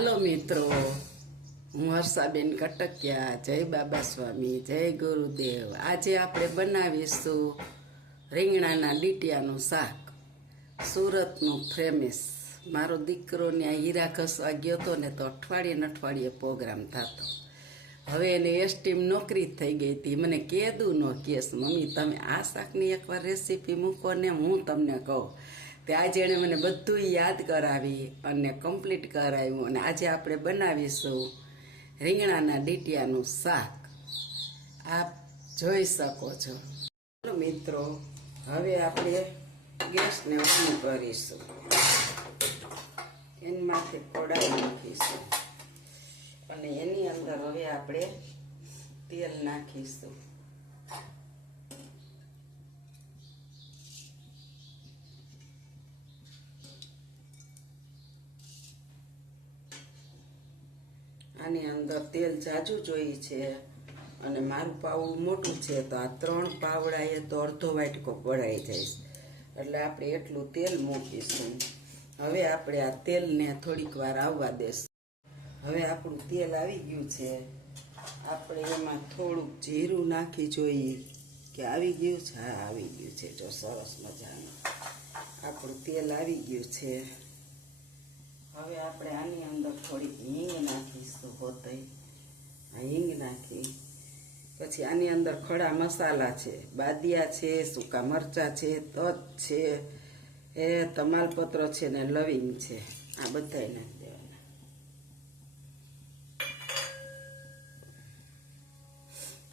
હાલો મિત્રો, હું હર્ષાબેન કટકિયા, જય બાબા સ્વામી, જય ગુરુદેવ. આજે આપણે બનાવીશું રીંગણાના લીટિયાનું શાક, સુરતનું ફેમસ મારો દીકરો ત્યાં હીરા ઘસવા ગયો હતો ને તો અઠવાડિયે ને અઠવાડિયે પ્રોગ્રામ થતો. હવે એને એસટીમ નોકરી થઈ ગઈ હતી. મને કીધું ન કેસ, મમ્મી, તમે આ શાકની એકવાર રેસીપી મૂકો ને હું તમને કહું. તે આજે એણે મને બધું યાદ કરાવી અને કમ્પ્લીટ કરાવ્યું. અને આજે આપણે બનાવીશું રીંગણાના ડીટિયાનું શાક. આપ જોઈ શકો છો. મિત્રો, હવે આપણે ગેસને ઓન કરીશું. એમાંથી કોડા નાખીશું. અને એની અંદર હવે આપણે તેલ નાખીશું. આની અંદર તેલ જાજુ જોઈએ છે અને મારું પાવડું મોટું છે તો આ ત્રણ પાવડા એ તો અડધો વાટકો પડાઈ જઈશ એટલે આપણે એટલું તેલ મૂકીશું. હવે આપણે આ તેલને થોડીક વાર આવવા દેશું. હવે આપણું તેલ આવી ગયું છે. આપણે એમાં થોડુંક જીરું નાખી જોઈએ કે આવી ગયું છે? હા, આવી ગયું છે. જો સરસ મજાનું આપણું તેલ આવી ગયું છે. હવે આપણે આની અંદર થોડી હિંગ નાખીશું હોતઈ આ હિંગ નાખી, પછી આની અંદર ખડા મસાલા છે, બાદિયા છે, સૂકા મરચાં છે, તજ છે, એ તમાલપત્ર છે ને લવિંગ છે, આ બધા નાખી દેવાના.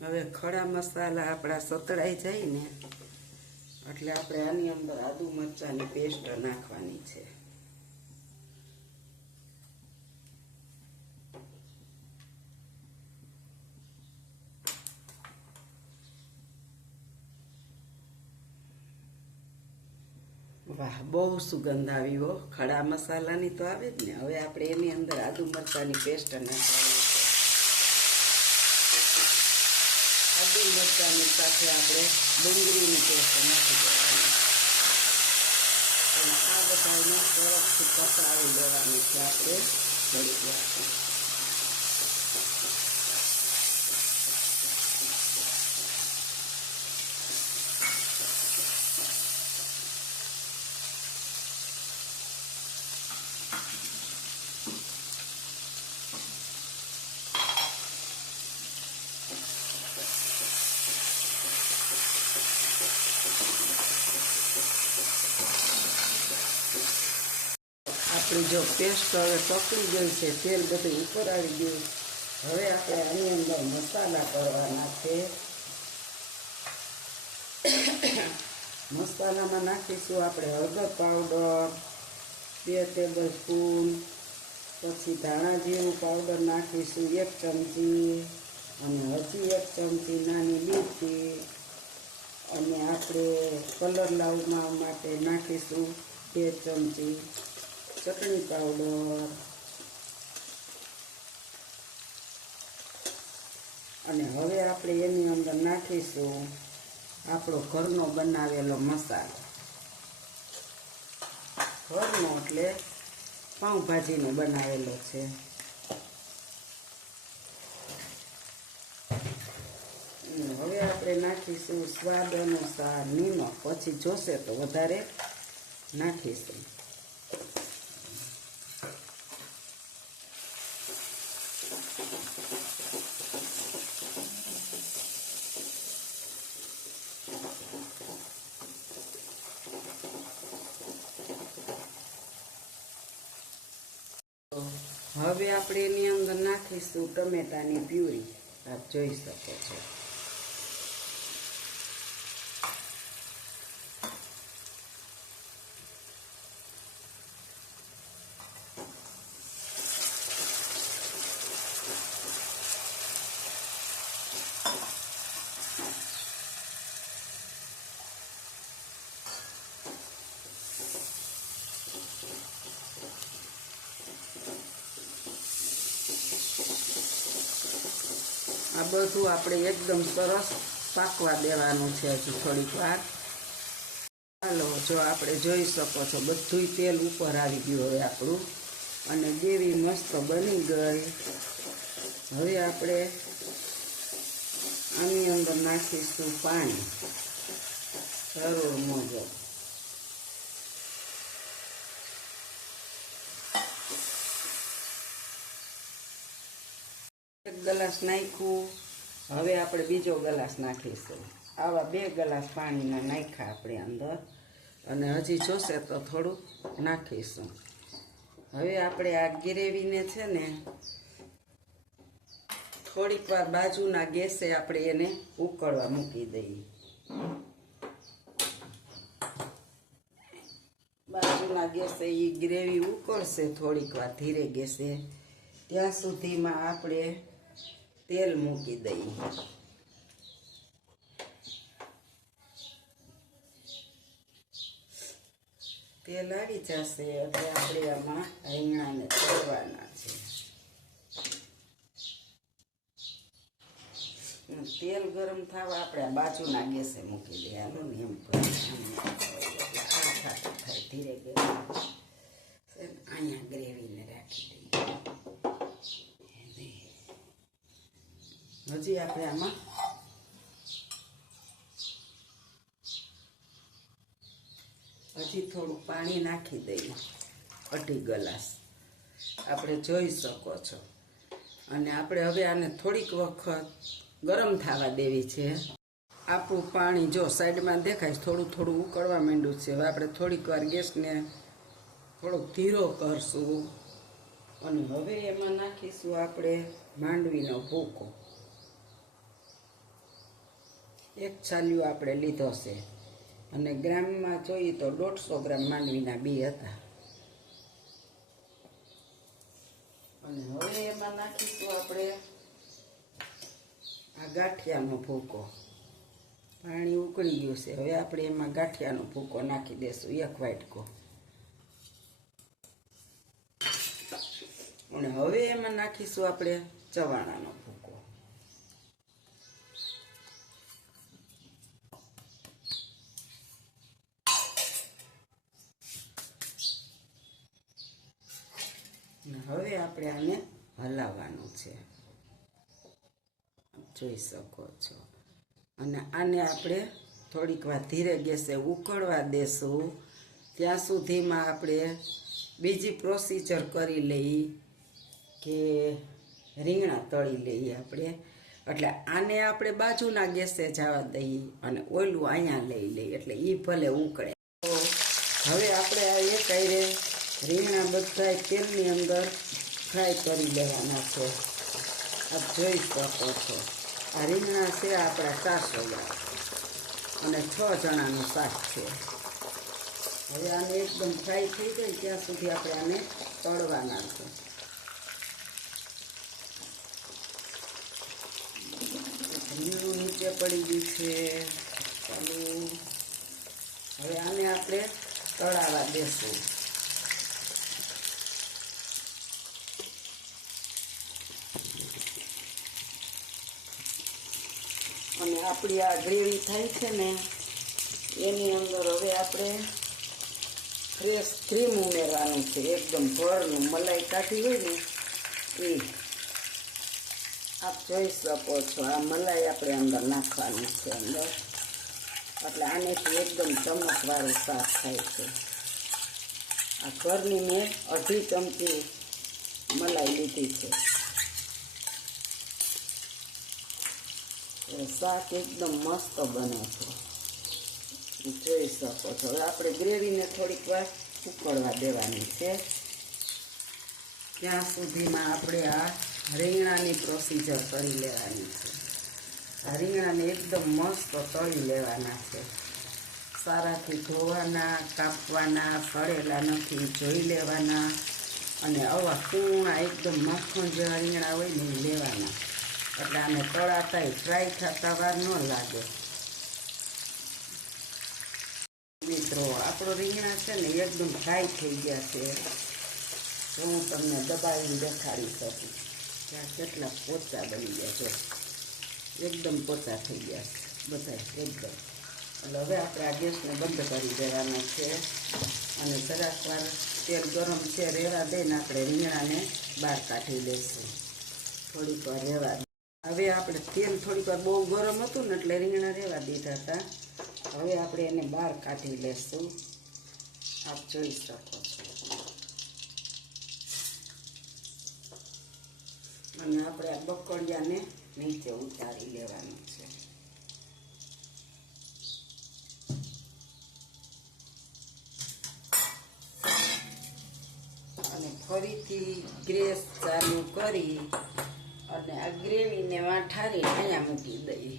હવે ખડા મસાલા આપણા સતળાઈ જાય ને, એટલે આપણે આની અંદર આદુ મરચાંની પેસ્ટ નાખવાની છે. બહુ સુગંધ આવી હો. ખડા મસાલાની તો આવે જ ને. હવે આપણે એની અંદર આદુ મરચાંની પેસ્ટ નાખવાની આદુ મરચાંની સાથે આપણે ડુંગળીની પેસ્ટ નાખી દેવાની. આ બધાને સરસથી પસાવી દેવાની છે આપણે. થોડીક વાર આપણી જો પેસ્ટ હવે પકડી ગઈ છે, તેલ બધું ઉપર આવી ગયું. હવે આપણે આની અંદર મસાલા કરવાના છે. મસાલામાં નાખીશું આપણે હળદર પાવડર, બે ટેબલ સ્પૂન પછી ધાણા જીરું પાવડર નાખીશું એક ચમચી, અને હજી એક ચમચી નાની લીટી અને આપણે કલર લાવવા માટે નાખીશું બે ચમચી. ચટણી પાવડર અને હવે આપણે એની અંદર નાખીશું આપણો ઘરનો બનાવેલો મસાલો. ઘરનો એટલે પાઉંભાજીનો બનાવેલો છે. હવે આપણે નાખીશું સ્વાદ અનુસાર નિમક. પછી જોશે તો વધારે નાખીશું. હવે આપણે એની અંદર નાખીશું ટમેટાની પ્યુરી. આપ જોઈ શકો છો. બધું આપણે એકદમ સરસ પાકવા દેવાનું છે હજુ થોડીક વાર. ચાલો જો આપણે જોઈ શકો છો બધું તેલ ઉપર આવી ગયું હવે આપણું. અને ગ્રેવી મસ્ત બની ગઈ. હવે આપણે આની અંદર નાખીશું પાણી. જરૂર મુજબ ગ્લાસ નાખ્યું. હવે આપણે બીજો ગ્લાસ નાખીશું. આવા બે ગ્લાસ પાણીના નાખ્યા આપણે અંદર. અને હજી જોશે તો થોડું નાખીશું. હવે આપણે આ ગ્રેવીને છે ને, થોડીક વાર બાજુના ગેસે આપણે એને ઉકળવા મૂકી દઈએ. બાજુના ગેસે એ ગ્રેવી ઉકળશે થોડીક વાર, ધીરે ગેસે. ત્યાં સુધીમાં આપણે તેલ મૂકી દઈએ તેલ આવી જશે એટલે આપણે આમાં રીંગણાને તળવાના છે. તેલ ગરમ થવા આપણે બાજુના ગેસે મૂકી દઈએ. હાલો ને એમ કરી. ધીરે ગેસ અહીંયા ગ્રેવીને રાખી દઈએ હજી આપણે આમાં હજી થોડું પાણી નાખી દઈએ, અઢી ગ્લાસ. આપણે જોઈ શકો છો. અને આપણે હવે આને થોડીક વખત ગરમ થવા દેવી છે. આપણું પાણી જો સાઈડમાં દેખાય થોડું થોડું ઉકળવા માંડ્યું છે. હવે આપણે થોડીક વાર ગેસને થોડોક ધીરો કરશું. અને હવે એમાં નાખીશું આપણે માંડવીનો ભૂકો. એક છાલિયું આપણે લીધો છે. અને ગ્રામમાં જોઈએ તો દોઢસો ગ્રામ માંડવીના બી હતા. અને હવે એમાં નાખીશું આપણે આ ગાંઠિયાનો ભૂકો. પાણી ઉકળી ગયું છે. હવે આપણે એમાં ગાંઠિયાનો ભૂકો નાખી દેશું, એક વાટકો. અને હવે એમાં નાખીશું આપણે ચવાણાનો ભૂકો અને હવે આપણે આને હલાવવાનું છે જોઈ શકો છો. અને આને આપણે થોડીક વાર ધીરે ગેસે ઉકળવા દેશું. ત્યાં સુધીમાં આપણે બીજી પ્રોસીજર કરી લઈ કે રીંગણા તળી લઈએ આપણે. એટલે આને આપણે બાજુના ગેસે જવા દઈએ અને ઓયલું અહીંયા લઈ લઈએ એટલે એ ભલે ઉકળે. તો હવે આપણે આ એક આયરે રીંગણા બધા તેલની અંદર ફ્રાય કરી લેવાના છે. આપ જોઈ શકો છો. આ છે આપણા ચારસો ગ્રામ અને છ જણાનું શાક છે. હવે આને એકદમ ફ્રાય થઈ જાય ત્યાં સુધી આપણે આને તળવાના છે. રીંગણું નીચે પડી ગયું છે. ચાલુ. હવે આને આપણે તળાવા દેશું. અને આપણી આ ગ્રેવી થાય છે ને, એની અંદર હવે આપણે ફ્રેશ ક્રીમ ઉમેરવાનું છે. એકદમ ભરનું મલાઈ કાઢી હોય ને, એ આપ જોઈ શકો છો. આ મલાઈ આપણે અંદર નાખવાની છે અંદર. એટલે આનેથી એકદમ ચમકવાળું શાક થાય છે. આ ઘરની મેં અઢી ચમચી મલાઈ લીધી છે. શાક એકદમ મસ્ત બને છે. જોઈ શકો છો. હવે આપણે ગ્રેવીને થોડીક વાર ઉકળવા દેવાની છે. ત્યાં સુધીમાં આપણે આ રીંગણાની પ્રોસીજર કરી લેવાની છે. આ રીંગણાને એકદમ મસ્ત તળી લેવાના છે. સારાથી ધોવાના, કાપવાના સળેલા નથી જોઈ લેવાના. અને આવા કૂણા એકદમ મખણ જેવા રીંગણા હોય ને લેવાના. એટલે આને તળાતા ફ્રાય થતા વાર ન લાગે. મિત્રો, આપણો રીંગણા છે ને એકદમ ફ્રાય થઈ ગયા છે. તો હું તમને દબાવીને દેખાડી શકું. ત્યાં કેટલા પોચા બની ગયા છે. એકદમ પોચા થઈ ગયા છે બધા એકદમ. એટલે હવે આપણે આ ગેસને બંધ કરી દેવાનો છે. અને જરાક વાર તેલ ગરમ છે રેવા દઈને આપણે રીંગણાને બહાર કાઢી દઈશું. થોડીક વાર રેવા. હવે આપણે તેલ થોડીક વાર બહુ ગરમ હતું ને એટલે રીંગણા રહેવા દીધા હતા. હવે આપણે એને બહાર કાઢી લેશું. આપ જોઈ શકો છો. અને આપણે આ બકડિયાને નીચે ઉતારી લેવાનું છે. અને ફરીથી ગ્રેસ ચાલુ કરી અને આ ગ્રેવીને વાઠારી અહીંયા મૂકી દઈએ.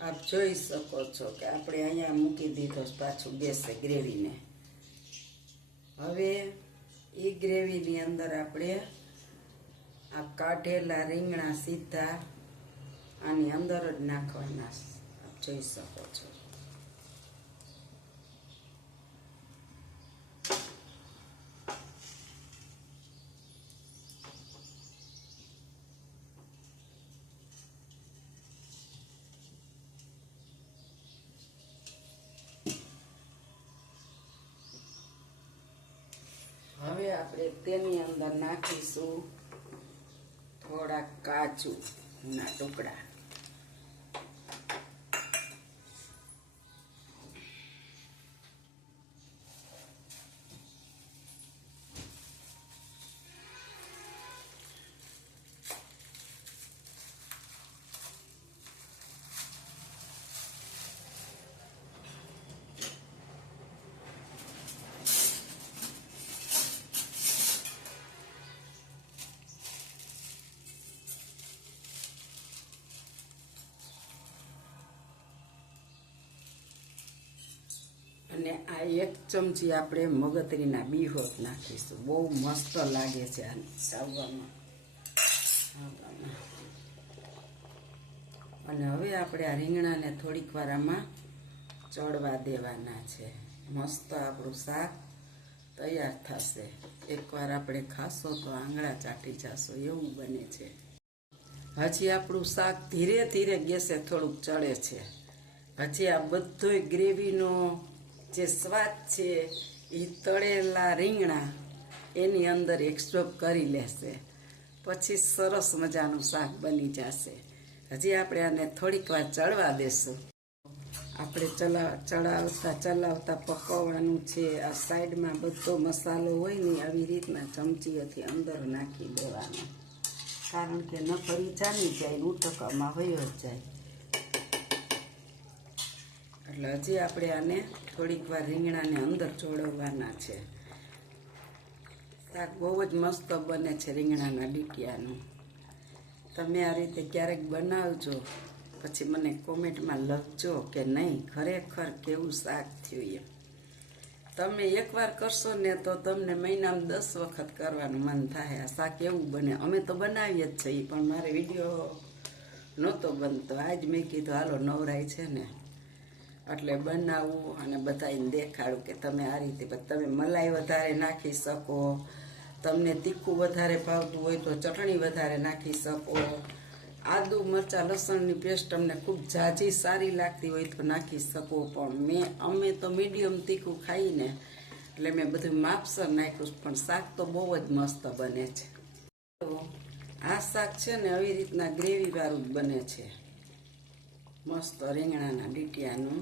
આપ જોઈ શકો છો કે આપણે અહીંયા મૂકી દીધો પાછું બેસે ગ્રેવીને. હવે એ ગ્રેવીની અંદર આપણે આ કાઢેલા રીંગણા સીધા આની અંદર જ નાખવાના આપ જોઈ શકો છો. હવે આપણે તેની અંદર નાખીશું થોડા કાચુના ટુકડા. અને આ એક ચમચી આપણે મગતરીના બીહોત નાખીશું. બહુ મસ્ત લાગે છે આ સાવવામાં. અને હવે આપણે આ રીંગણાને થોડીક વાર આમાં ચડવા દેવાના છે. મસ્ત આપણું શાક તૈયાર થશે. એકવાર આપણે ખાશો તો આંગળા ચાટી જશો. એવું બને છે. હજી આપણું શાક ધીરે ધીરે ગેસે થોડુંક ચડે છે. પછી આ બધોય ગ્રેવીનો જે સ્વાદ છે એ તળેલા રીંગણા એની અંદર એક્સપ્રોપ કરી લેશે. પછી સરસ મજાનું શાક બની જશે. હજી આપણે આને થોડીક વાર ચડવા દેશું. આપણે ચલા, ચડાવતા, ચલાવતા પકવવાનું છે. આ સાઈડમાં બધો મસાલો હોય ને આવી રીતના ચમચીઓથી અંદર નાખી દેવાનો. કારણ કે ન ફરી જામી જાય ઉટકામાં વયો જાય. એટલે હજી આપણે આને થોડીક વાર રીંગણાને અંદર ચોળવવાના છે. શાક બહુ જ મસ્ત બને છે રીંગણાના ડીટિયાનું. તમે આ રીતે ક્યારેક બનાવજો, પછી મને કોમેન્ટમાં લખજો કે નહીં, ખરેખર કેવું શાક થયું એમ. તમે એકવાર કરશો ને તો તમને મહિનામાં દસ વખત કરવાનું મન થાય. આ શાક એવું બને. અમે તો બનાવીએ જ છીએ, પણ મારે વીડિયો નહોતો બનતો. આજ મેં કીધું, હાલો, નવરાય છે ને. એટલે બનાવવું અને બધાને દેખાડું કે તમે આ રીતે તમે મલાઈ વધારે નાખી શકો, તમને તીખું વધારે ભાવતું હોય તો ચટણી વધારે નાખી શકો. આદુ, મરચાં, લસણની પેસ્ટ તમને ખૂબ ઝાઝી સારી લાગતી હોય તો નાખી શકો, પણ મેં, અમે તો મીડિયમ તીખું ખાઈને એટલે મેં બધું માપસર નાખ્યું પણ શાક તો બહુ જ મસ્ત બને છે. આ શાક છે ને આવી રીતના ગ્રેવીવાળું જ બને છે. મસ્ત રીંગણાના ડીટિયાનું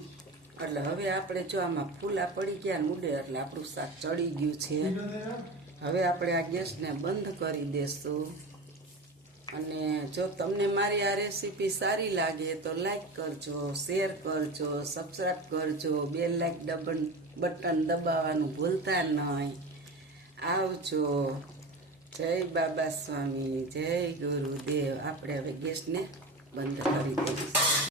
એટલે હવે આપણે જો આમાં ફૂલા પડી ગયા ઉડે, એટલે આપણું શાક ચડી ગયું છે. હવે આપણે આ ગેસને બંધ કરી દેશું. અને જો તમને મારી આ રેસીપી સારી લાગે તો લાઈક કરજો, શેર કરજો સબસ્ક્રાઈબ કરજો બે લાઈક ડબન, બટન દબાવવાનું ભૂલતા નહીં આવજો. જય બાબા સ્વામી, જય ગુરુદેવ. આપણે હવે ગેસને બંધ કરી દઈશું.